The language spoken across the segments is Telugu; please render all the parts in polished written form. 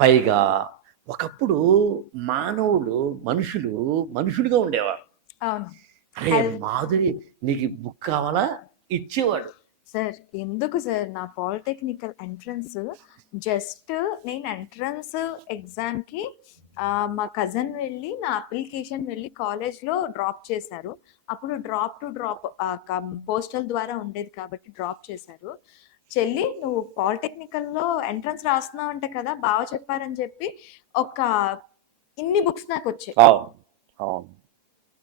పైగా ఒకప్పుడు మానవులు మనుషులుగా ఉండేవారు. అవును. అరే హెల్త్ మాధురి, నీకు బుక్ కావాలా, ఇచ్చేవాడు. సార్, ఎందుకు సార్ నా పాలిటెక్నికల్ ఎంట్రన్స్ జస్ట్ నేను ఎంట్రన్స్ ఎగ్జామ్కి మా కజన్ వెళ్ళి నా అప్లికేషన్ వెళ్ళి కాలేజ్లో డ్రాప్ చేశారు. అప్పుడు డ్రాప్ టు డ్రాప్ పోస్టల్ ద్వారా ఉండేది కాబట్టి డ్రాప్ చేశారు. చెల్లి, నువ్వు పాలిటెక్నికల్లో ఎంట్రన్స్ రాస్తున్నావు అంట కదా, బాగా చెప్పారని చెప్పి ఒక ఇన్ని బుక్స్ నాకు వచ్చాయి. అవును, అవును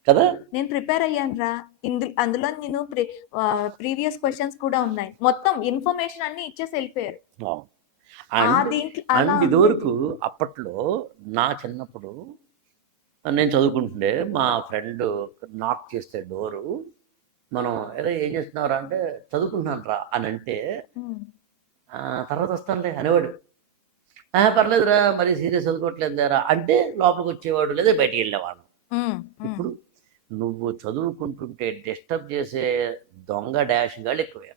కదా. నేను ప్రిపేర్ అయ్యాను రా. అందులో నేను ప్రీవియస్ క్వశ్చన్స్ కూడా ఉన్నాయి. మొత్తం ఇన్ఫర్మేషన్ అన్ని ఇచ్చేసి వెళ్ళిపోయారు. అవును. ఆ అండ్ దీంట్లో అలా అండ్ ఉండేది. ఇదివరకు అప్పట్లో నా చిన్నప్పుడు నేను చదువుకుంటుండే, మా ఫ్రెండ్ నాక్ చేస్తే డోరు, మనం ఏదో ఏం చేస్తున్నావురా అంటే చదువుకుంటున్నాను రా అని అంటే, ఉమ్, తర్వాత వస్తానులే అనేవాడు. పర్లేదురా, మరి సీరియస్ చదువుకోవట్లేదు రా అంటే లోపలికి వచ్చేవాడు, లేదా బయటికి వెళ్ళేవాడు. ఉమ్, ఉమ్. ఇప్పుడు నువ్వు చదువుకుంటుంటే డిస్టర్బ్ చేసే దొంగ డాష్ గాళ్ళు ఎక్కువయ్యారు.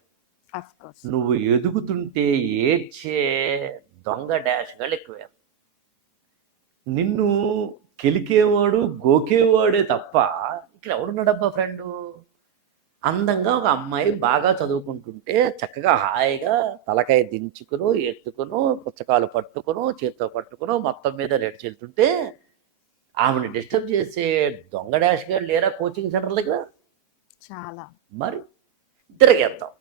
Of course. నువ్వు ఎదుగుతుంటే ఏడ్చే దొంగ డాష్ గాళ్ళు ఎక్కువయ్యారు. నిన్ను కెలికేవాడు గోకేవాడే తప్ప ఇక్కడ ఎవడున్నాడబ్బా ఫ్రెండు. అందంగా ఒక అమ్మాయి బాగా చదువుకుంటుంటే చక్కగా హాయిగా తలకాయ దించుకును ఎత్తుకును పుచ్చకాలు పట్టుకును చేత్తో పట్టుకును మొత్తం మీద రెడ్ చెల్తుంటే ఆమెను డిస్టర్బ్ చేసే దొంగ డాష్ గారు లేరా కోచింగ్ సెంటర్ దగ్గర. చాలా. మరి తిరగేద్దాం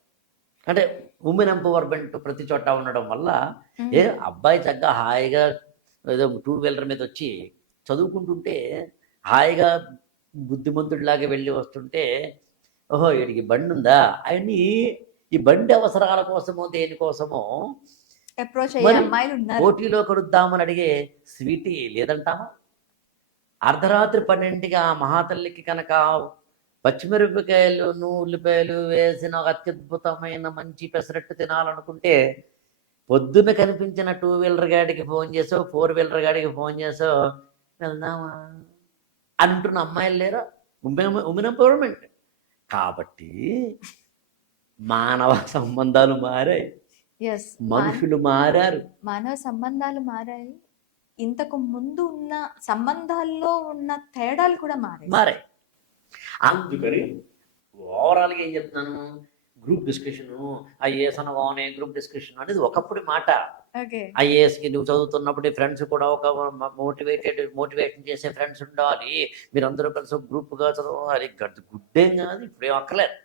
అంటే ఉమెన్ ఎంపవర్మెంట్ ప్రతి చోట ఉండడం వల్ల ఏ అబ్బాయి చక్కగా హాయిగా ఏదో టూ వీలర్ మీద వచ్చి చదువుకుంటుంటే హాయిగా బుద్ధిమంతుడిలాగా వెళ్ళి వస్తుంటే, ఓహో వీడికి బండి ఉందా అని ఈ బండి అవసరాల కోసమో దేనికోసమో అప్రోచ్ అయ్యే మరి అమ్మాయిలు ఉన్నారు. పోటీలో కడుద్దామని అడిగే స్వీటీ లేదంటామా. అర్ధరాత్రి 12కి ఆ మహాతల్లికి కనుక పచ్చిమిరపకాయలు ఉల్లిపాయలు వేసిన ఒక అత్యద్భుతమైన మంచి పెసరట్టు తినాలనుకుంటే పొద్దున్న కనిపించిన టూ వీలర్ గాడికి ఫోన్ చేసావు, ఫోర్ వీలర్ గాడికి ఫోన్ చేసావు, వెళ్దామా అంటున్న అమ్మాయిలు లేరా. ఉమెన్ ఎంపవర్మెంట్ కాబట్టి మానవ సంబంధాలు మారాయి, ఎస్, మనుషులు మారారు. మానవ సంబంధాలు మారాయి. ఇంతకు ముందు ఉన్న సంబంధాల్లో ఉన్న తేడాలు కూడా మారాయి. అందుకని ఓవరాల్గా ఏం చెప్తున్నాను, గ్రూప్ డిస్కషన్, ఐఏఎస్ అనగానే గ్రూప్ డిస్కషన్ అనేది ఒకప్పుడు మాట. ఓకే. ఐఏఎస్కి నువ్వు చదువుతున్నప్పుడు ఫ్రెండ్స్ కూడా ఒక మోటివేషన్ చేసే ఫ్రెండ్స్ ఉండాలి, మీరందరూ కలిసి ఒక గ్రూప్గా చదవాలి, గుడ్డేం కాదు, ఇప్పుడేం అక్కర్లేదు.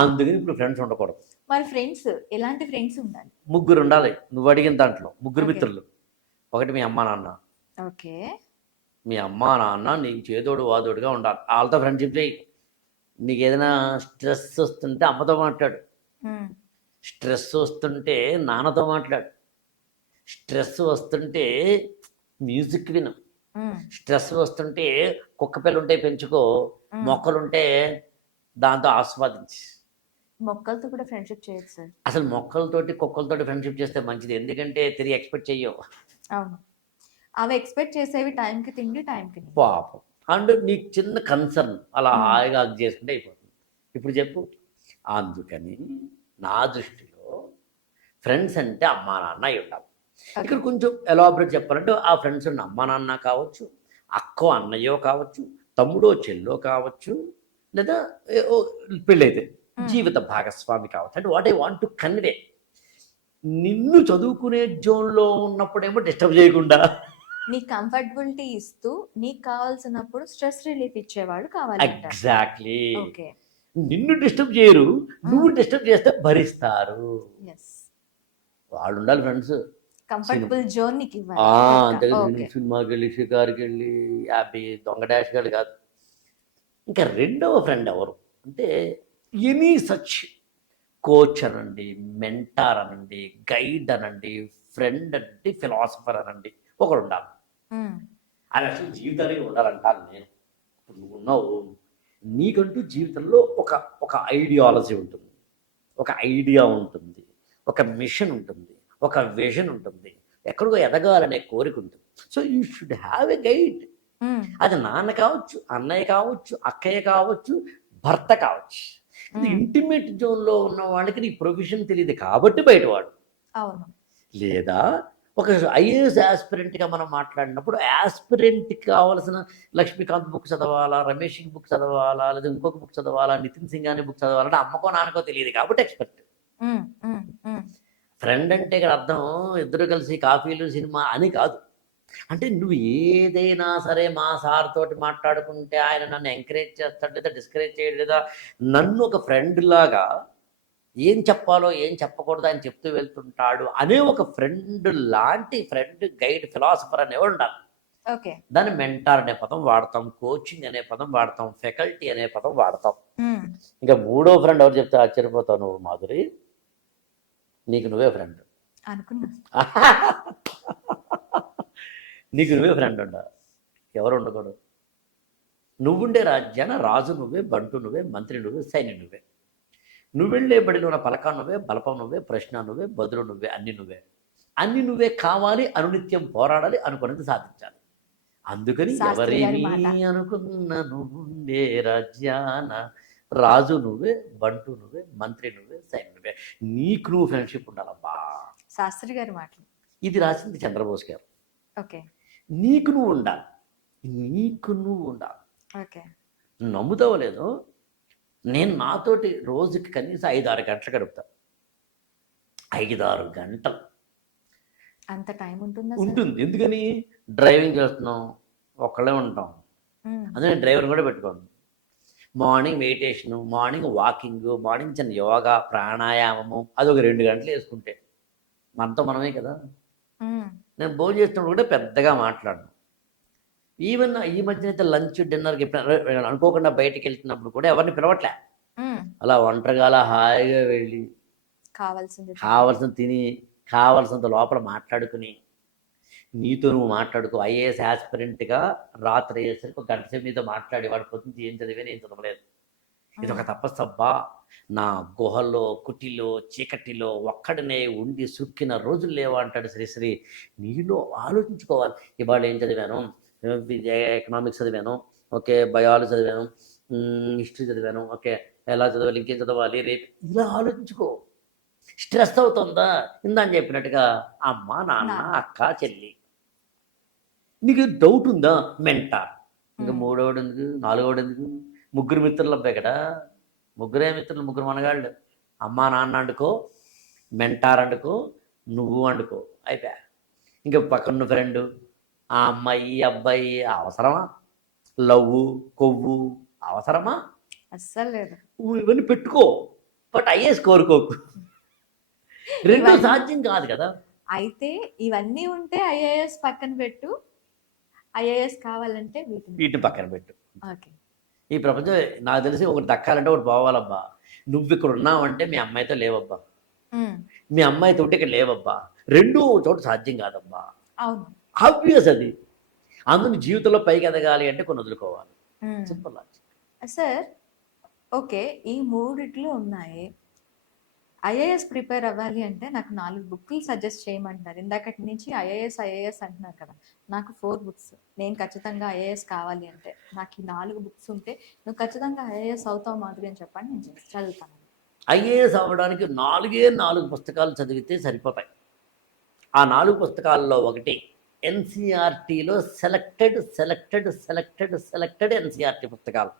అందుకని ఇప్పుడు ఫ్రెండ్స్ ఉండకూడదు. మరి ఫ్రెండ్స్ ఎలాంటి ఫ్రెండ్స్ ఉండాలి? ముగ్గురు ఉండాలి. నువ్వు అడిగిన దాంట్లో ముగ్గురు Okay. మిత్రులు. ఒకటి మీ అమ్మా నాన్న. ఓకే. మీ అమ్మా నాన్న నీకు చేదోడు వాదోడుగా ఉండాలి, వాళ్ళతో ఫ్రెండ్షిప్ చేయి. నీకు ఏదైనా స్ట్రెస్ వస్తుంటే అమ్మతో మాట్లాడు, స్ట్రెస్ వస్తుంటే నాన్నతో మాట్లాడు, స్ట్రెస్ వస్తుంటే మ్యూజిక్ విను, స్ట్రెస్ వస్తుంటే కుక్క పిల్లుంటే పెంచుకో, మొక్కలుంటే దాంతో ఆస్వాదించి. మొక్కలతో కూడా ఫ్రెండ్షిప్ చేయొచ్చు సార్. అసలు మొక్కలతోటి కుక్కలతోటి ఫ్రెండ్షిప్ చేస్తే మంచిది, ఎందుకంటే తిరిగి ఎక్స్పెక్ట్ చెయ్యవు. అవును, అవి ఎక్స్పెక్ట్ చేసేవి టైంకి తిండి టైంకి నిద్ర. పాపం. అండ్ నీకు చిన్న కన్సర్న్ అలా హాయిగా అది చేసుకుంటే అయిపోతుంది. ఇప్పుడు చెప్పు. అందుకని నా దృష్టిలో ఫ్రెండ్స్ అంటే అమ్మా నాన్న అయి ఉండాలి. ఇక్కడ కొంచెం ఎలాబరేట్ చెప్పాలంటే ఆ ఫ్రెండ్స్ ఉన్న అమ్మా నాన్న కావచ్చు, అక్కో అన్నయ్యో కావచ్చు, తమ్ముడో చెల్లో కావచ్చు, లేదా పెళ్ళైతే జీవిత భాగస్వామి కావచ్చు. అంటే what I want to convey, నిన్ను చదువుకునే జోన్లో ఉన్నప్పుడేమో డిస్టర్బ్ చేయకుండా నీ కంఫర్టబిలిటీ ఇస్తూ నీకు కావాల్సినప్పుడు స్ట్రెస్ రిలీఫ్ ఇచ్చేవాడు కావాలి. ఎగ్జాక్ట్లీ. ఓకే. నిన్ను డిస్టర్బ్ చేయరు, నువ్వు డిస్టర్బ్ చేస్తే భరిస్తారు. ఎస్, వాళ్ళు ఉండాలి ఫ్రెండ్స్. కంఫర్టబుల్ జోన్ నీకు అంతే ఇవ్వాలి. సినిమాకి వెళ్ళి షికార్కి వెళ్ళి హ్యాపీ దొంగ డాష్ గారు కాదు. ఇంకా రెండవ ఫ్రెండ్ ఎవరు అంటే ఎనీ సచ్ కోచ్ అనండి, మెంటార్ అనండి, గైడ్ అనండి, ఫ్రెండ్ అనండి, ఫిలాసఫర్ అనండి, ఒకడు ఉండాలి. అది అసలు జీవితానికి ఉండాలంటాను నేను. ఇప్పుడు నువ్వు ఉన్నావు, నీకంటూ జీవితంలో ఒక ఒక ఐడియాలజీ ఉంటుంది, ఒక ఐడియా ఉంటుంది, ఒక మిషన్ ఉంటుంది, ఒక విజన్ ఉంటుంది, ఎక్కడికో ఎదగాలనే కోరిక ఉంటుంది. So you should have a guide. అది నాన్న కావచ్చు, అన్నయ్య కావచ్చు, అక్కయ్య కావచ్చు, భర్త కావచ్చు. ఇది ఇంటిమేట్ జోన్లో ఉన్న వాళ్ళకి నీ ప్రొఫెషన్ తెలియదు కాబట్టి బయటవాడు. అవును. లేదా ఒక ఐఏఎస్ యాస్పిరెంట్గా మనం మాట్లాడినప్పుడు యాస్పిరెంట్కి కావాల్సిన లక్ష్మీకాంత్ బుక్ చదవాలా, రమేష్ బుక్ చదవాలా, లేదా ఇంకొక బుక్ చదవాలా, నితిన్ సింగాని బుక్ చదవాలంటే అమ్మకో నాన్నకో తెలియదు కాబట్టి ఎక్స్పెక్ట్. ఉమ్, ఉమ్, ఉమ్. ఫ్రెండ్ అంటే ఇక్కడ అర్థం ఇద్దరు కలిసి కాఫీలు సినిమా అని కాదు. అంటే నువ్వు ఏదైనా సరే మా సార్ తోటి మాట్లాడుకుంటే ఆయన నన్ను ఎంకరేజ్ చేస్తాడు లేదా డిస్కరేజ్ చేయడు లేదా నన్ను ఒక ఫ్రెండ్ లాగా ఏం చెప్పాలో ఏం చెప్పకూడదు ఆయన చెప్తూ వెళ్తుంటాడు అనే ఒక ఫ్రెండ్ లాంటి ఫ్రెండ్ గైడ్ ఫిలాసఫర్ అనేవాడు ఉండాలి. ఓకే. దాన్ని మెంటార్ అనే పదం వాడతాం, కోచింగ్ అనే పదం వాడతాం, ఫెకల్టీ అనే పదం వాడతాం. ఉమ్. ఇంకా మూడో ఫ్రెండ్ ఎవరు చెప్తే ఆశ్చర్యపోతావు నువ్వు మాధురి, నీకు నువ్వే ఫ్రెండ్. అనుకున్నా. నీకు నువ్వే ఫ్రెండ్ ఉండ, ఎవరు ఉండకూడదు. నువ్వుండే రాజ్యాన రాజు నువ్వే, బంటు నువ్వే, మంత్రి నువ్వే, సైన్యం నువ్వే. నువ్వెళ్ళే బడిలో ఉన్న పలక నువ్వే, బలపం నువ్వే, ప్రశ్న నువ్వే, బదులు నువ్వే, అన్ని నువ్వే. అన్ని నువ్వే కావాలి, అనునిత్యం పోరాడాలి, అనుకున్నది సాధించాలి. అందుకని శాస్త్రి గారి ఎవరేమీ మాట. అనుకున్న నువ్వుండే రాజ్యాన రాజు నువ్వే, బంటు నువ్వే, మంత్రి నువ్వే, సైన్యం నువ్వే. నీకు నువ్వు ఫ్రెండ్షిప్ ఉండాలబ్బా. శాస్త్రి గారి మాటలు. ఇది రాసింది చంద్రబోస్ గారు. ఓకే. నీకు నువ్వు ఉండాలి, నీకు నువ్వు ఉండాలి. ఓకే. నువ్వు నమ్ముతావో లేదో, నేను నాతోటి రోజుకి కనీసం 5-6 గంటలు గడుపుతా. 5-6 గంటలు అంత టైం ఉంటుందా సార్? ఉంటుంది. ఎందుకని డ్రైవింగ్ చేస్తున్నాం, ఒక్కళ్ళే ఉంటాం, ఉమ్. అందుకే డ్రైవర్ కూడా పెట్టుకోండి. Morning meditation, morning walking, morning చిన్న యోగా ప్రాణాయామము, అది ఒక 2 గంటలు వేసుకుంటే మనతో మనమే కదా. ఉమ్. నేను భోజనం చేస్తున్నప్పుడు కూడా పెద్దగా మాట్లాడను. ఈవెన్ ఈ మధ్యన అయితే లంచ్ డిన్నర్కి ఎప్పుడైనా అనుకోకుండా బయటికి వెళ్తున్నప్పుడు కూడా ఎవరిని పిలవట్లే. ఉమ్. అలా ఒంటరిగా అలా హాయిగా వెళ్ళి కావాల్సింది. కావలసింది తిని కావలసినంత లోపల మాట్లాడుకుని నీతో నువ్వు మాట్లాడుకో. ఐఏఎస్ యాస్పిరెంట్గా రాత్రి అయ్యేసరికి ఒక గంట సేపు నీతో మాట్లాడి వాడి పొద్దున్న ఏం చదివే నేను చదవలేదు. ఇది ఒక తపస్సబ్బా. నా గుహలో కుటిలో చీకటిలో ఒక్కడనే ఉండి సుక్కిన రోజులు లేవా అంటాడు శ్రీశ్రీ. నీలో ఆలోచించుకోవాలి. ఇవాళ ఏం చదివాను, ఎకనామిక్స్ చదివాను, ఓకే, బయాలజీ చదివాను, హిస్టరీ చదివాను, ఓకే, ఎలా చదవాలి, ఇంకేం చదవాలి రేపు, ఇలా ఆలోచించుకో. స్ట్రెస్ అవుతుందా, ఇందని చెప్పినట్టుగా అమ్మ నాన్న అక్క చెల్లి. నీకు డౌట్ ఉందా, మెంటార్. ఇంకా మూడోడు ఎందుకు, నాలుగోడు ఎందుకు, ముగ్గురు మిత్రులు అబ్బాయి కదా. ముగ్గురే మిత్రులు, ముగ్గురు మనగాళ్ళు. అమ్మా నాన్న అండుకో, మెంటార్ అండుకో, నువ్వు అండుకో, అయిపోయా. ఇంకా పక్కన ఫ్రెండ్, ఆ అమ్మాయి అబ్బాయి అవసరమా? లవ్వు కొవ్వు అవసరమా? అస్సలు లేదు. నువ్వు ఇవన్నీ పెట్టుకో, బట్ ఐఏఎస్ కోరుకోకు. రెండు ఇవన్నీ- సాధ్యం కాదు కదా. అయితే ఇవన్నీ ఉంటే ఐఏఎస్ పక్కన పెట్టు, ఐఏఎస్ కావాలంటే వీటిని. వీటిని పక్కన పెట్టు. ఓకే. ఈ ప్రపంచం నాకు తెలిసి ఒకటి దక్కాలంటే ఒకటి పోవాలబ్బా. నువ్వు ఇక్కడ ఉన్నావంటే మీ అమ్మాయితో లేవబ్బా, ఉమ్. మీ అమ్మాయితో ఇక్కడ లేవబ్బా. రెండూ ఒక చోట సాధ్యం కాదబ్బా. అవును. ఆబ్వియస్ అది. అందుని జీవితంలో పైకి ఎదగాలి అంటే కొన్ని వదులుకోవాలి. ఉమ్. సింపుల్. సార్, ఓకే, ఈ మూడిట్లో ఉన్నాయి. ఐఏఎస్ ప్రిపేర్ అవ్వాలి అంటే నాకు 4 బుక్లు సజెస్ట్ చేయమంటున్నారు. ఇందాకటి నుంచి ఐఏఎస్ అంటున్నారు కదా. నాకు 4 బుక్స్. నేను ఖచ్చితంగా ఐఏఎస్ కావాలి అంటే నాకు ఈ 4 బుక్స్ ఉంటే నువ్వు ఖచ్చితంగా ఐఏఎస్ అవుతావు మాధురి అని చెప్పండి, నేను చదువుతాను. ఐఏఎస్ అవ్వడానికి 4 పుస్తకాలు చదివితే సరిపోతాయి. ఆ 4 పుస్తకాల్లో ఒకటి ఎన్సీఆర్టీలో సెలెక్టెడ్ ఎన్సీఆర్టీ పుస్తకాలు.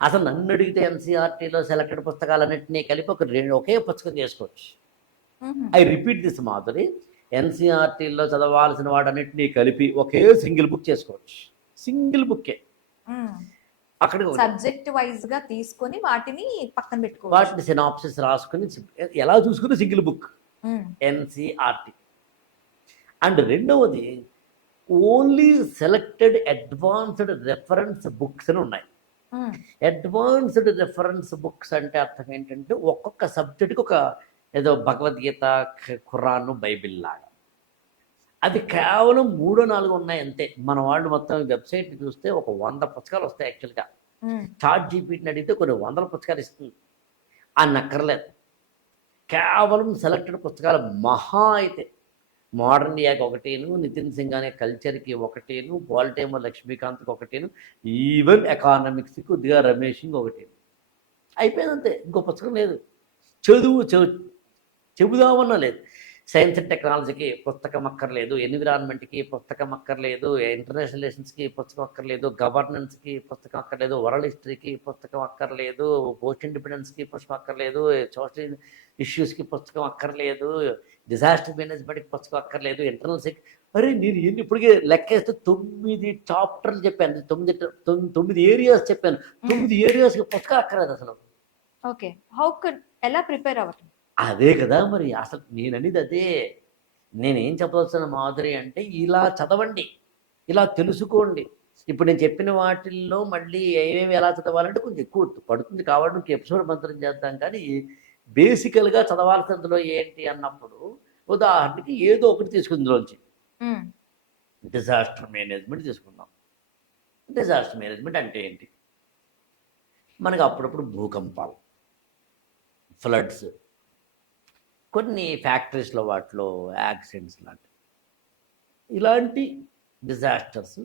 అసలు నన్ను అడిగితే ఎన్సీఆర్టీలో సెలెక్టెడ్ పుస్తకాలన్నింటినీ కలిపి ఒకే పుస్తకం చేసుకోవచ్చు. ఐ రిపీట్ దిస్ మాధురి, ఎన్సీఆర్టీలో చదవాల్సిన వాటన్నిటినీ కలిపి ఒకే సింగిల్ బుక్ చేసుకోవచ్చు. సింగిల్ బుక్కే. అక్కడ సబ్జెక్ట్ వైజ్ గా తీసుకొని వాటిని పక్కన పెట్టుకోవాలి. వాటిని సినాప్సిస్ రాసుకుని ఎలా చూసుకుని సింగిల్ బుక్ ఎన్సీఆర్టీ. అండ్ రెండవది only selected advanced reference books అని ఉన్నాయి. అడ్వాన్స్డ్ రెఫరెన్స్ బుక్స్ అంటే అర్థం ఏంటంటే ఒక్కొక్క సబ్జెక్ట్కి ఒక ఏదో భగవద్గీత, ఖురాను, బైబిల్ లాగా. అది కేవలం 3-4 ఉన్నాయి అంతే. మన వాళ్ళు మొత్తం వెబ్సైట్ చూస్తే ఒక 100 పుస్తకాలు వస్తాయి. యాక్చువల్గా చాట్ జీపీటీని అడిగితే కొన్ని 100 పుస్తకాలు ఇస్తుంది. అని అక్కర్లేదు. కేవలం సెలెక్టెడ్ పుస్తకాలు మహా అయితే మోడర్న్ ఇండియాకి ఒకటేను, నితిన్ సింగానే కల్చర్కి ఒకటేను, బాల్టైమర్ లక్ష్మీకాంత్కి ఒకటేను, ఈవెన్ ఎకానమిక్స్కి కొద్దిగా రమేష్కి ఒకటేను. అయిపోయిందంతే. ఇంకో పుస్తకం లేదు. చెబుదామన్నా లేదు. సైన్స్ అండ్ టెక్నాలజీకి పుస్తకం అక్కర్లేదు, ఎన్విరాన్మెంట్కి పుస్తకం అక్కర్లేదు, ఇంటర్నేషనల్ రిలేషన్స్కి పుస్తకం అక్కర్లేదు, గవర్నెన్స్కి పుస్తకం అక్కర్లేదు, వరల్డ్ హిస్టరీకి పుస్తకం అక్కర్లేదు, పోస్ట్ ఇండిపెండెన్స్కి పుస్తకం అక్కర్లేదు, సోషల్ ఇష్యూస్కి పుస్తకం అక్కర్లేదు, డిజాస్టర్ మేనేజ్మెంట్కి పుస్తకం అక్కర్లేదు, ఇంటర్నల్ అరే నేను ఎన్ని ఇప్పటికే లెక్కేస్తే 9 చాప్టర్లు చెప్పాను, 9 ఏరియాస్ చెప్పాను. 9 ఏరియాస్కి పుస్తకం అక్కర్లేదు అసలు. ఓకే. ఎలా ప్రిపేర్ అవ్వటం? అదే కదా మరి అసలు నేననేది అదే. నేనేం చెప్పదలుచున్న మాధురి అంటే ఇలా చదవండి, ఇలా తెలుసుకోండి. ఇప్పుడు నేను చెప్పిన వాటిల్లో మళ్ళీ ఏమేమి ఎలా చదవాలంటే కొంచెం ఎక్కువ పడుతుంది కాబట్టి ఇంక ఎపిసోడ్ మంత్రం చేద్దాం. కానీ బేసికల్గా చదవాల్సినందులో ఏంటి అన్నప్పుడు ఉదాహరణకి ఏదో ఒకటి తీసుకుందులోంచి డిజాస్టర్ మేనేజ్మెంట్ తీసుకుందాం. డిజాస్టర్ మేనేజ్మెంట్ అంటే ఏంటి? మనకు అప్పుడప్పుడు భూకంపాలు, ఫ్లడ్స్, కొన్ని ఫ్యాక్టరీస్లో వాటిలో యాక్సిడెంట్స్ లాంటివి, ఇలాంటి డిజాస్టర్స్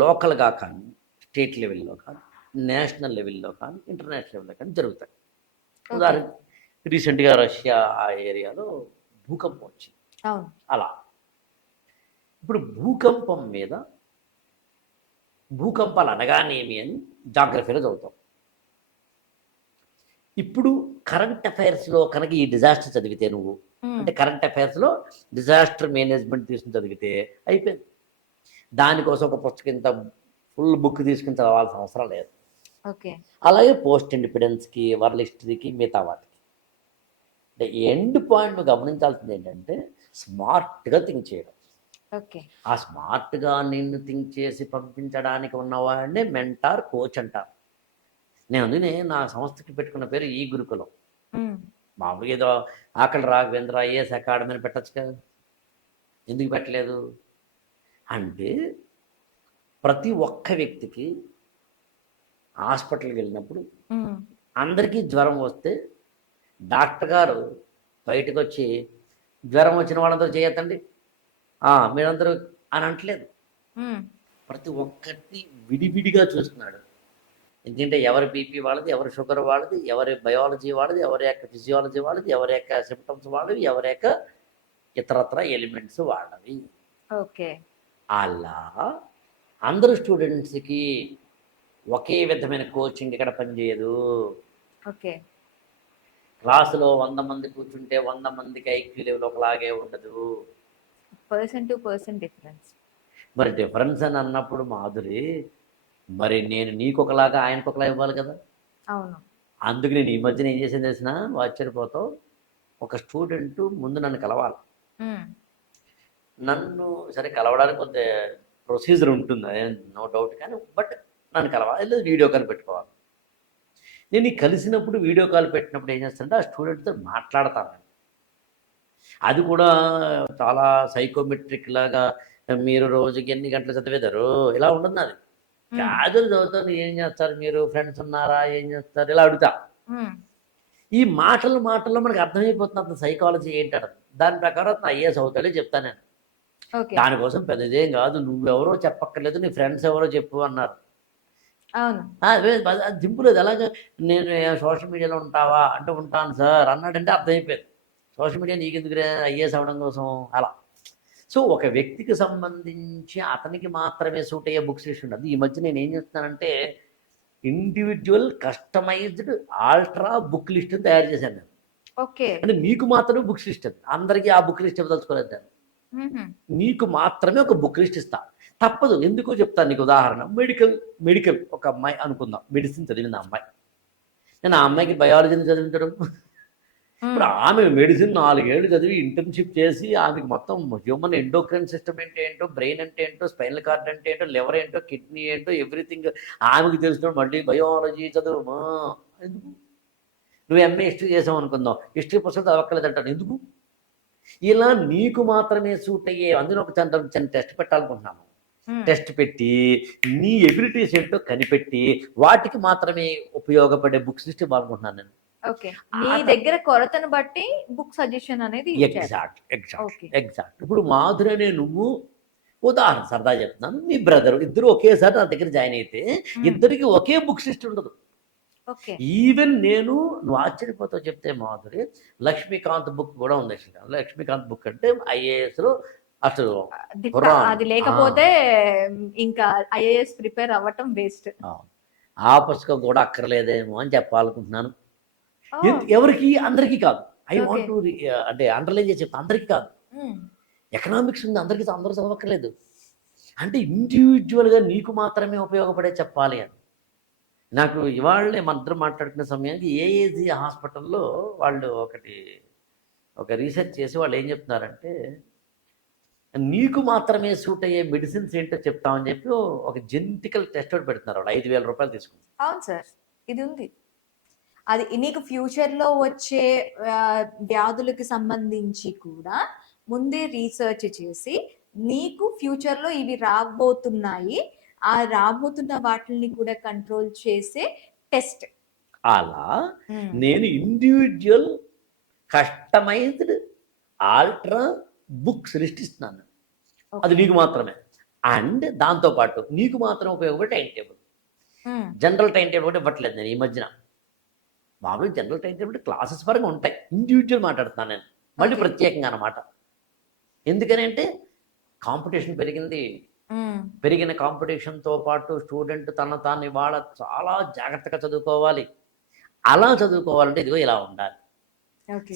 లోకల్గా కానీ, స్టేట్ లెవెల్లో కానీ, నేషనల్ లెవెల్లో కానీ, ఇంటర్నేషనల్ లెవెల్లో కానీ జరుగుతాయి. ఉదాహరణ రీసెంట్గా రష్యా ఆ ఏరియాలో భూకంపం వచ్చింది. అవును. అలా ఇప్పుడు భూకంపం మీద భూకంపాలు అనగానేమి అని జాగ్రఫీలో చదువుతాం. ఇప్పుడు కరెంట్ అఫైర్స్లో కనుక ఈ డిజాస్టర్ చదివితే నువ్వు అంటే కరెంట్ అఫైర్స్లో డిజాస్టర్ మేనేజ్మెంట్ తీసుకుని చదివితే అయిపోయింది. దానికోసం ఒక పుస్తకం ఇంత ఫుల్ బుక్ తీసుకుని చదవాల్సిన అవసరం లేదు. ఓకే. అలాగే పోస్ట్ ఇండిపెండెన్స్కి, వరల్డ్ హిస్టరీకి, మిగతా వాటికి అంటే ఎండ్ పాయింట్ నువ్వు గమనించాల్సింది ఏంటంటే స్మార్ట్గా థింక్ చేయడం. ఓకే. ఆ స్మార్ట్గా నిన్ను థింక్ చేసి పంపించడానికి ఉన్నవాడినే మెంటార్, కోచ్ అంటారు. నేను నా సంస్థకి పెట్టుకున్న పేరు ఈ గురుకులం. మామూలుగా ఏదో ఆకలి రాఘవేంద్ర ఐఏఎస్ అకాడమీ అని పెట్టచ్చు కదా, ఎందుకు పెట్టలేదు అంటే ప్రతి ఒక్క వ్యక్తికి హాస్పిటల్కి వెళ్ళినప్పుడు అందరికీ జ్వరం వస్తే డాక్టర్ గారు బయటకు వచ్చి జ్వరం వచ్చిన వాళ్ళందరూ చేయొద్దండి మీరందరూ అని అంటలేదు. ప్రతి ఒక్కరిని విడివిడిగా చూస్తున్నాడు. ఎందుకంటే ఎవరి బీపీ వాళ్ళది, ఎవరి షుగర్ వాళ్ళది, ఎవరి బయాలజీ వాళ్ళది, ఎవరి యొక్క ఫిజియాలజీ వాళ్ళది, ఎవరి యొక్క సిమ్టమ్స్ వాళ్ళవి, ఎవరి యొక్క ఇతరత్ర ఎలిమెంట్స్ వాళ్ళవి. ఓకే. అలా అందరు స్టూడెంట్స్కి ఒకే విధమైన కోచింగ్ ఇక్కడ పనిచేయదు. ఓకే. క్లాసులో 100 మంది కూర్చుంటే 100 మందికి ఐక్యూ లెవెల్ ఒకలాగే ఉండదు. Person to person difference. మరి డిఫరెన్స్ అని అన్నప్పుడు మాధురి, మరి నేను నీకు ఒకలాగా ఆయనకు ఒకలా ఇవ్వాలి కదా. అవును. అందుకు నేను ఈ మధ్యన ఏం చేసింది తెలిసిన, ఆశ్చర్యపోతావు, ఒక స్టూడెంట్ ముందు నన్ను కలవాలి. నన్ను సరే కలవడానికి కొంత ప్రొసీజర్ ఉంటుంది, నో డౌట్, కానీ బట్ నన్ను కలవాలి, లేదా వీడియో కాల్ పెట్టుకోవాలి. నేను ఈ కలిసినప్పుడు వీడియో కాల్ పెట్టినప్పుడు ఏం చేస్తానంటే ఆ స్టూడెంట్తో మాట్లాడతాను. అది కూడా చాలా సైకోమెట్రిక్ లాగా మీరు రోజుకి ఎన్ని గంటలు చదివేదారు ఇలా ఉండదు. అది క్యాజువల్ చదువుతాను, ఏం చేస్తారు మీరు, ఫ్రెండ్స్ ఉన్నారా, ఏం చేస్తారు, ఇలా అడుగుతా. ఈ మాటల్లో మనకు అర్థమైపోతుంది అతను సైకాలజీ ఏంటాడు. దాని ప్రకారం అతను ఐఏఎస్ అవుతాడే చెప్తాను నేను. దానికోసం పెద్దదేం కాదు, నువ్వెవరో చెప్పక్కర్లేదు, నీ ఫ్రెండ్స్ ఎవరో చెప్పు అన్నారు. దింపులేదు. అలాగే నేను సోషల్ మీడియాలో ఉంటావా అంటే ఉంటాను సార్ అన్నాడంటే అర్థమైపోయింది సోషల్ మీడియా నీకెందుకు ఐఏఎస్ అవ్వడం కోసం అలా. సో ఒక వ్యక్తికి సంబంధించి అతనికి మాత్రమే సూట్ అయ్యే బుక్స్ లిస్ట్ ఉండదు. ఈ మధ్య నేను ఏం చేస్తున్నానంటే individual customised ultra book list తయారు చేశాను నేను. ఓకే. అంటే మీకు మాత్రమే బుక్స్ లిస్ట్, అందరికీ ఆ బుక్ లిస్ట్ ఇవ్వదలుచుకోలేదు నేను. నీకు మాత్రమే ఒక బుక్ లిస్ట్ ఇస్తా, తప్పదు. ఎందుకో చెప్తాను నీకు ఉదాహరణ. మెడికల్ ఒక అమ్మాయి అనుకుందాం, మెడిసిన్ చదివింది అమ్మాయి. నేను ఆ అమ్మాయికి బయాలజీని చదివించడం, ఇప్పుడు ఆమె మెడిసిన్ 4 ఏళ్ళు చదివి ఇంటర్న్షిప్ చేసి ఆమెకి మొత్తం హ్యూమన్ ఎండోక్రైన్ సిస్టమ్ అంటే ఏంటో, బ్రెయిన్ అంటే ఏంటో, స్పైనల్ కార్డ్ అంటే ఏంటో, లివర్ ఏంటో, కిడ్నీ ఏంటో, ఎవ్రీథింగ్ ఆమెకి తెలుసుకున్నాడు. మళ్ళీ బయాలజీ చదువు ఎందుకు? నువ్వు ఎంఏ హిస్టరీ చేసావు అనుకుందాం, హిస్టరీ పుస్తకం చదవక్కర్లేదంటాను ఎందుకు? ఇలా నీకు మాత్రమే సూట్ అయ్యే అందులో ఒక చిన్న టెస్ట్ పెట్టాలనుకుంటున్నాను. టెస్ట్ పెట్టి నీ ఎబిలిటీస్ ఏంటో కనిపెట్టి వాటికి మాత్రమే ఉపయోగపడే బుక్స్ లిస్ట్ ఇవ్వాలనుకుంటున్నాను నేను. ఓకే. నీ దగ్గర కొరతను బట్టి బుక్ సజెషన్ అనేది ఎగ్జాక్ట్. ఇప్పుడు మాధురి అనే నువ్వు ఉదాహరణ సరదా చెప్తున్నాను, మీ బ్రదర్ ఇద్దరు ఒకేసారి నా దగ్గర జాయిన్ అయితే ఇద్దరికి ఒకే బుక్స్ లిస్ట్ ఉండదు. ఓకే. ఈవెన్ నేను నువ్వు ఆశ్చర్యపోతావు చెప్తే మాధురి, లక్ష్మీకాంత్ బుక్ కూడా ఉంది యాక్చువల్గా. లక్ష్మీకాంత్ బుక్ అంటే ఐఏఎస్లో అసలు దిట్ట. ఖురాన్. అది లేకపోతే ఇంకా ఐఏఎస్ ప్రిపేర్ అవ్వటం వేస్ట్. ఆ పుస్తకం కూడా అక్కర్లేదేమో అని చెప్పాలనుకుంటున్నాను. ఓ. ఎవరికి, అందరికీ కాదు. I Okay. వాంట్ టు అంటే అండర్లైన్ చేసి చెప్తా, అందరికీ కాదు. ఎకనామిక్స్ ఉంది, అందరికీ అందరూ చదవక్కర్లేదు. అంటే ఇండివిజువల్గా నీకు మాత్రమే ఉపయోగపడే చెప్పాలి అని. నాకు ఇవాళనే మన ఇద్దరం మాట్లాడుకునే సమయానికి ఏఏజీ హాస్పిటల్లో వాళ్ళు ఒక రీసెర్చ్ చేసి వాళ్ళు ఏం చెప్తున్నారంటే, నీకు మాత్రమే సూట్ అయ్యే మెడిసిన్స్ ఏంటో చెప్తామని చెప్పి ఒక జెనెటికల్ టెస్ట్ ఒకటి పెడుతున్నారు. వాళ్ళు 5,000 రూపాయలు తీసుకుంటారు. అవును సార్, ఇది ఉంది. అది నీకు ఫ్యూచర్ లో వచ్చే వ్యాధులకు సంబంధించి కూడా ముందే రీసెర్చ్ చేసి నీకు ఫ్యూచర్ లో ఇవి రాబోతున్నాయి, ఆ రాబోతున్న వాటిని కూడా కంట్రోల్ చేసే టెస్ట్. అలా నేను individual customised ultra books list ఇస్తున్నాను. అది నీకు మాత్రమే. అండ్ దాంతోపాటు నీకు మాత్రం ఉపయోగపడే time table. General time table కూడా ఇవ్వట్లేదు నేను ఈ మధ్యన. మామూలుగా జనరల్ టైం టేబుల్ క్లాసెస్ వరకు ఉంటాయి, ఇండివిజువల్ మాట్లాడుతున్నాను నేను మళ్ళీ ప్రత్యేకంగా అన్నమాట. ఎందుకని అంటే కాంపిటీషన్ పెరిగింది. పెరిగిన కాంపిటీషన్తో పాటు స్టూడెంట్ తాను ఇవాళ చాలా జాగ్రత్తగా చదువుకోవాలి. అలా చదువుకోవాలంటే ఇదిగో ఇలా ఉండాలి.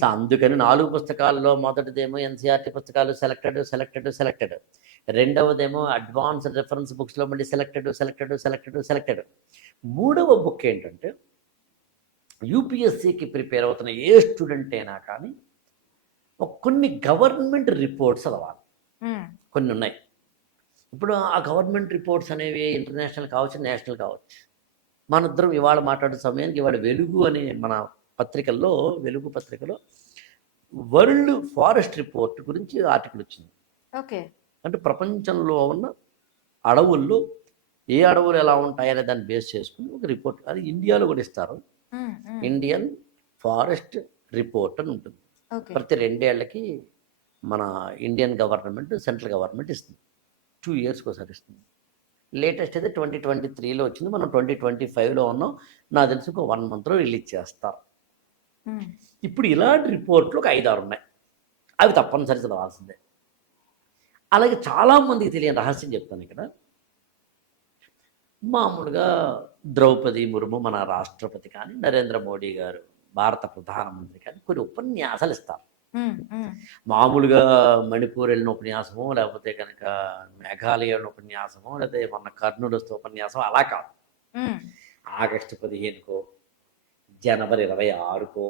సో అందుకని 4 పుస్తకాల్లో మొదటిదేమో ఎన్సీఆర్టీ పుస్తకాలు సెలెక్టెడ్. రెండవదేమో అడ్వాన్స్డ్ రెఫరెన్స్ బుక్స్లో మళ్ళీ సెలెక్టెడ్. మూడవ బుక్ ఏంటంటే యూపీఎస్సీకి ప్రిపేర్ అవుతున్న ఏ స్టూడెంట్ అయినా కానీ కొన్ని గవర్నమెంట్ రిపోర్ట్స్ చదవాలి. కొన్ని ఉన్నాయి. ఇప్పుడు ఆ గవర్నమెంట్ రిపోర్ట్స్ అనేవి ఇంటర్నేషనల్ కావచ్చు, నేషనల్ కావచ్చు. మనిద్దరం ఇవాళ మాట్లాడే సమయానికి ఇవాళ వెలుగు అనే మన వెలుగు పత్రికలో వరల్డ్ ఫారెస్ట్ రిపోర్ట్ గురించి ఆర్టికల్ వచ్చింది. ఓకే. అంటే ప్రపంచంలో ఉన్న అడవుల్లో ఏ అడవులు ఎలా ఉంటాయనే దాన్ని బేస్ చేసుకుని ఒక రిపోర్ట్, అది ఇండియాలో కూడా ఇస్తారు. ఇండియన్ ఫారెస్ట్ రిపోర్ట్ అని ఉంటుంది. ప్రతి 2 ఏళ్లకి మన ఇండియన్ గవర్నమెంట్, సెంట్రల్ గవర్నమెంట్ ఇస్తుంది. 2 ఇయర్స్కి ఒకసారి ఇస్తుంది. లేటెస్ట్ అయితే 2023లో వచ్చింది. మనం 2025లో ఉన్నాం. నాకు తెలిసి ఒక 1 మంత్లో రిలీజ్ చేస్తారు. ఇప్పుడు ఇలాంటి రిపోర్ట్లు ఒక 5-6 ఉన్నాయి. అవి తప్పనిసరి చదవాల్సిందే. అలాగే చాలామందికి తెలియని రహస్యం చెప్తాను ఇక్కడ. మామూలుగా ద్రౌపది ముర్ము మన రాష్ట్రపతి కానీ, నరేంద్ర మోడీ గారు భారత ప్రధానమంత్రి కానీ కొన్ని ఉపన్యాసాలు ఇస్తారు. మామూలుగా మణిపూర్ వెళ్ళిన ఉపన్యాసమో, లేకపోతే కనుక మేఘాలయ వెళ్ళిన ఉపన్యాసమో, లేకపోతే మన కర్నూలు వస్తే ఉపన్యాసం అలా కాదు. ఆగస్టు 15కో, జనవరి 26కో,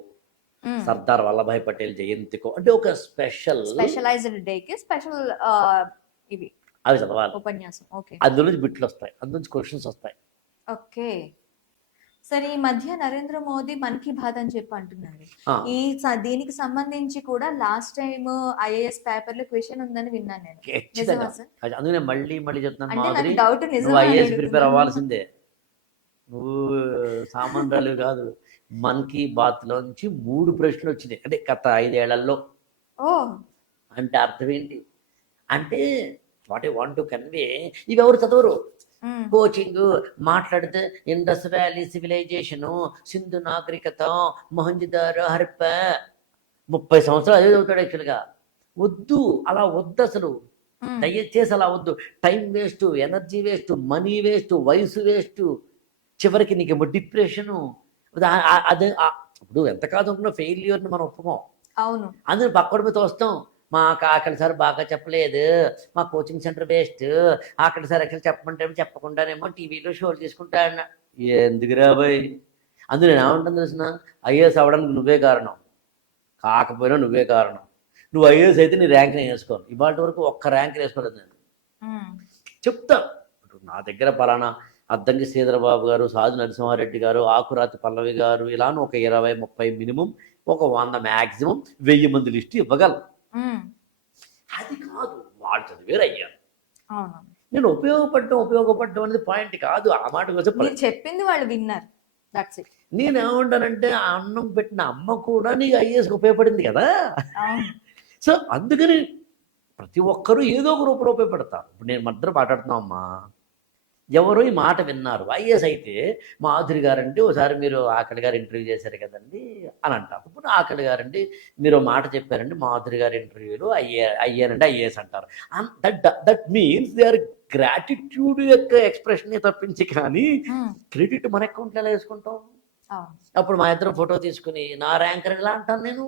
సర్దార్ వల్లభాయ్ పటేల్ జయంతికో, అంటే ఒక స్పెషలైజ్డ్ డేకి స్పెషల్ ఇవి అవి చదవాలి ఉపన్యాసం. ఓకే. అందులోంచి బిట్లు వస్తాయి, అందులోంచి క్వశ్చన్స్ వస్తాయి. ఓకే. సరే, ఈ మధ్య నరేంద్ర మోదీ మన్ కీ బాత్ అని చెప్పి అంటున్నారు. దీనికి సంబంధించి కూడా లాస్ట్ టైం ఐఏఎస్ పేపర్ లో క్వశ్చన్ ఉందని విన్నాను నేను. అందుకనే మళ్ళీ చెప్తున్నాను, డౌట్ నువ్వు ఐఏఎస్ ప్రిపేర్ అవ్వాల్సిందే. నువ్వు సామాన్యులు కాదు. మన్ కీ బాత్ లోంచి 3 ప్రశ్నలు వచ్చినాయి, అంటే గత 5 ఏళ్లలో. అంటే అర్థం ఏంటి అంటే, what I want to convey, ఇవి ఎవరు చదవరు. కోచింగ్ మాట్లాడితే ఇండస్ వ్యాలీ సివిలైజేషను, సింధు నాగరికత, మొహంజదారో, హరప్ప, 30 సంవత్సరాలు అదే చదువుతాడు. యాక్చువల్గా వద్దు, అలా వద్దు అసలు. దయచేసి అలా వద్దు. Time waste, energy waste, money waste, వయసు వేస్ట్. చివరికి నీకేమో డిప్రెషను. అదే ఇప్పుడు ఎంత కాదు ఫెయిల్యూర్ని మనం ఒప్పుకోం. అవును. అందులో పక్కడి మీద వస్తాం. మాకు అక్కడ సార్ బాగా చెప్పలేదు, మా కోచింగ్ సెంటర్ వేస్ట్, అక్కడ సార్ అక్కడ చెప్పమంటే చెప్పకుండానేమో టీవీలో షోలు తీసుకుంటా అన్న. ఎందుకు రాబోయ్, అందులో నేను ఏమంటాను తెలిసిన, ఐఏఎస్ అవ్వడానికి నువ్వే కారణం, కాకపోయినా నువ్వే కారణం. నువ్వు ఐఏఎస్ అయితే నీ ర్యాంక్ నేను వేసుకోను. ఇవాళ వరకు ఒక్క ర్యాంక్ వేసుకోలేదు నేను. చెప్తా, ఇప్పుడు నా దగ్గర పలానా అద్దంకి శ్రీధరబాబు గారు, సాధు నరసింహారెడ్డి గారు, ఆకురాతి పల్లవి గారు, ఇలాను ఒక 20-30 మినిమం, ఒక 100 మ్యాక్సిమం, 1000 మంది లిస్టు ఇవ్వగలను. అది కాదు, వాళ్ళు చదివేరు అయ్యారు. నేను ఉపయోగపడటం అనేది పాయింట్ కాదు. ఆ మాట కోసం చెప్పింది వాళ్ళు విన్నారు. నేను ఏమంటానంటే, ఆ అన్నం పెట్టిన అమ్మ కూడా నీకు ఐఏఎస్కి ఉపయోగపడింది కదా. సో అందుకని ప్రతి ఒక్కరూ ఏదో ఒక రూపంలో ఉపయోగపడతారు. ఇప్పుడు నేను మధ్య మాట్లాడుతున్నాం అమ్మా, ఎవరో ఈ మాట విన్నారు. ఐఏఎస్ అయితే మాధురి గారండి ఒకసారి మీరు ఆకలి గారు ఇంటర్వ్యూ చేశారు కదండి అని అంటారు. ఇప్పుడు ఆకలి గారండి మీరు ఓ మాట చెప్పారండి మాధురి గారి ఇంటర్వ్యూలో అయ్యానండి ఐఏఎస్ అంటారు. That means they are gratitude యొక్క ఎక్స్ప్రెషన్ తప్పించి కానీ Hmm. క్రెడిట్ మన అకౌంట్లో ఎలా వేసుకుంటాం? అవును. అప్పుడు మా ఇద్దరం ఫోటో తీసుకుని నా ర్యాంక్ ఎలా అంటాను నేను?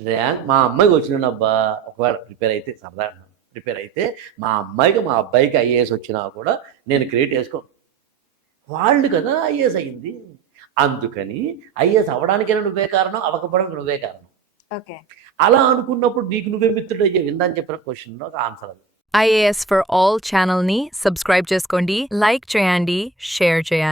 ర్యాంక్ మా అమ్మాయికి వచ్చినానబ్బా ఒకవేళ ప్రిపేర్ అయితే మా అమ్మాయికి మా అబ్బాయికి ఐఏఎస్ వచ్చినా కూడా నేను క్రియేట్ వేసుకోను. వాళ్ళు కదా ఐఏఎస్ అయ్యింది. అందుకని ఐఏఎస్ అవ్వడానికైనా నువ్వే కారణం, అవ్వకపోవడానికి నువ్వే కారణం. ఓకే. అలా అనుకున్నప్పుడు నీకు నువ్వే మిత్రుడయ్యావు. ఇందని చెప్పిన క్వశ్చన్లో ఒక ఆన్సర్ అది. IAS for All ఛానల్ని సబ్స్క్రైబ్ చేసుకోండి, లైక్ చేయండి, షేర్ చేయండి.